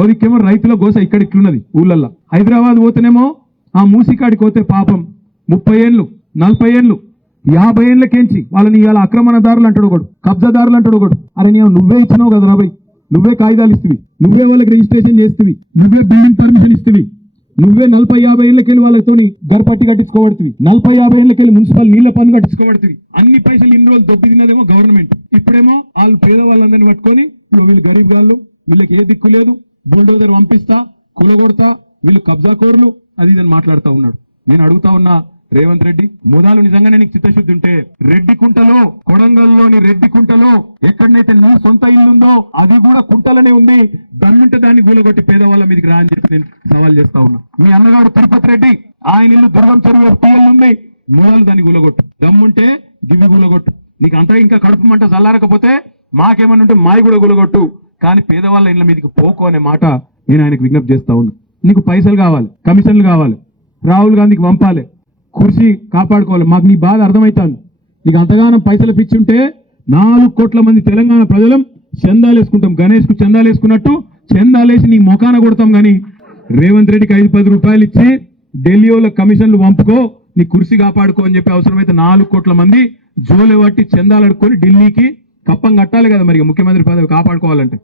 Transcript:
ఓదిక్కేమో రైతుల గోస ఇక్కడ ఇట్లున్నది ఊళ్ళల్లో హైదరాబాద్ పోతేనేమో ఆ మూసికాడికి పోతే పాపం ముప్పై ఏళ్ళు నలభై ఏళ్ళు యాభై ఏళ్ళకేంచి వాళ్ళని ఇవాళ ఆక్రమణదారులు అంటాడు ఒకడు కబ్జాదారులు అంటాడు ఒకడు. అరే నీవు నువ్వే ఇచ్చినావు కదా రాబాయ్ నువ్వే కాగితాలు ఇస్తువి. నువ్వే వాళ్ళకి రిజిస్ట్రేషన్ చేస్తువి. నువ్వే బిల్డింగ్ పర్మిషన్ ఇస్తువి. నువ్వే నలభై యాభై ఏళ్ళకెళ్ళి వాళ్ళతోని గర్పట్టి కట్టించుకోబడుతుంది నలభై యాభై ఏళ్ళకెళ్ళి మున్సిపల్ నీళ్ళ పన్ను కట్టించుకోబడుతుంది అన్ని పైసలు ఇన్ని రోజులు దొబ్బి తిన్నదేమో గవర్నమెంట్. ఇప్పుడేమో వాళ్ళు పేదవాళ్ళందరినీ పట్టుకొని వీళ్ళు గరీబ్ గాళ్ళు వీళ్ళకి ఏ దిక్కు లేదు. బుల్డోజర్ పంపిస్తా కూలగొడతా వీళ్ళు కబ్జా కోర్లు అది ఇదని మాట్లాడుతూ ఉన్నాడు. నేను అడుగుతా ఉన్నా రేవంత్ రెడ్డి మూదాలు నిజంగానే నీకు చిత్తశుద్ధి ఉంటే రెడ్డి కుంటలో కొడంగల్లోని రెడ్డి కుంటలో ఎక్కడనైతే నీ సొంత ఇల్లుందో అది కూడా కుంటలనే ఉంది దమ్ముంటే దాన్ని గూలగొట్టి పేదవాళ్ళ మీదకి రా అని చెప్పి నేను సవాల్ చేస్తా ఉన్నా. మీ అన్నగాడు తిరుపతి రెడ్డి ఆయన ఇల్లు దుర్గం చెరువు ఎఫ్టీఎల్ ఉంది ముదాలు దాన్ని గూలగొట్టు దమ్ముంటే గివ్వి గూలగొట్టు నీకు అంతా ఇంకా కడుపు మంట చల్లారకపోతే మాకేమన్నా ఉంటే మాయి కూడా గులగొట్టు కానీ పేదవాళ్ళ ఇళ్ళ మీదకి పోకు అనే మాట నేను ఆయనకు విజ్ఞప్తి చేస్తా ఉన్నా. నీకు పైసలు కావాలి కమిషన్లు కావాలి రాహుల్ గాంధీకి పంపాలి కుర్చీ కాపాడుకోవాలి. మాకు నీ బాధ అర్థమవుతాను నీకు అంతగానం పైసలు పిచ్చి ఉంటే నాలుగు కోట్ల మంది తెలంగాణ ప్రజలం చందాలు వేసుకుంటాం. గణేష్కు చందాలు వేసుకున్నట్టు చందాలేసి నీ మొఖాన కొడతాం కానీ రేవంత్ రెడ్డికి ఐదు పది రూపాయలు ఇచ్చి ఢిల్లీ కమిషన్లు పంపుకో నీ కుర్చీ కాపాడుకో అని చెప్పి అవసరమైతే నాలుగు కోట్ల మంది జోలె పట్టి చందాలు అడుక్కొని ఢిల్లీకి కప్పం కట్టాలి కదా మరి. ముఖ్యమంత్రి పదవి కాపాడుకోవాలంటే.